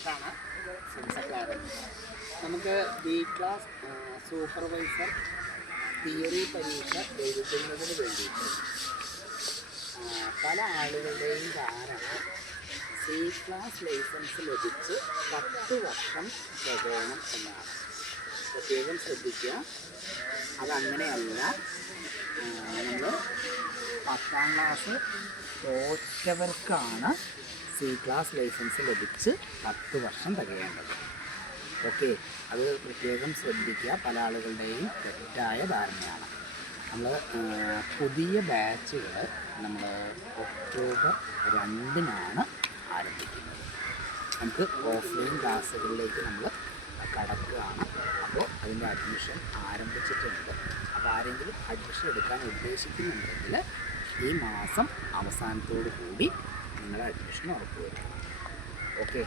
ശേഷമാണ് സെൻസസ് ആരംഭിക്കുന്നത്. നമുക്ക് ബി ക്ലാസ് സൂപ്പർവൈസർ തിയറി പരീക്ഷ എഴുതുന്നതിന് വേണ്ടിയിട്ട് പല ആളുകളുടെയും ധാരണ സി ക്ലാസ് ലൈസൻസ് ലഭിച്ച് 10 വർഷം തികയണം എന്നാണ്. പ്രത്യേകം ശ്രദ്ധിക്കുക, അതങ്ങനെയല്ല. നമ്മൾ 10ാം ക്ലാസ് തോറ്റവർക്കാണ് സി ക്ലാസ് ലൈസൻസ് ലഭിച്ച് 10 വർഷം തികയേണ്ടത്. ഓക്കെ, അത് പ്രത്യേകം ശ്രദ്ധിക്കുക. പല ആളുകളുടെയും തെറ്റായ ധാരണയാണ്. നമ്മൾ പുതിയ ബാച്ചുകൾ നമ്മൾ ഒക്ടോബർ 2-നാണ് ആരംഭിക്കുന്നത്. നമുക്ക് ഓഫ്ലൈൻ ക്ലാസ്സുകളിലേക്ക് നമ്മൾ കടക്കുകയാണ്. അപ്പോൾ അതിൻ്റെ അഡ്മിഷൻ ആരംഭിച്ചിട്ടുണ്ട്. അപ്പോൾ ആരെങ്കിലും അഡ്മിഷൻ എടുക്കാൻ ഉദ്ദേശിക്കുന്നുണ്ടെങ്കിൽ ഈ മാസം അവസാനത്തോടു കൂടി നിങ്ങളുടെ അഡ്മിഷൻ ഉറപ്പുവരുത്തും. ഓക്കെ.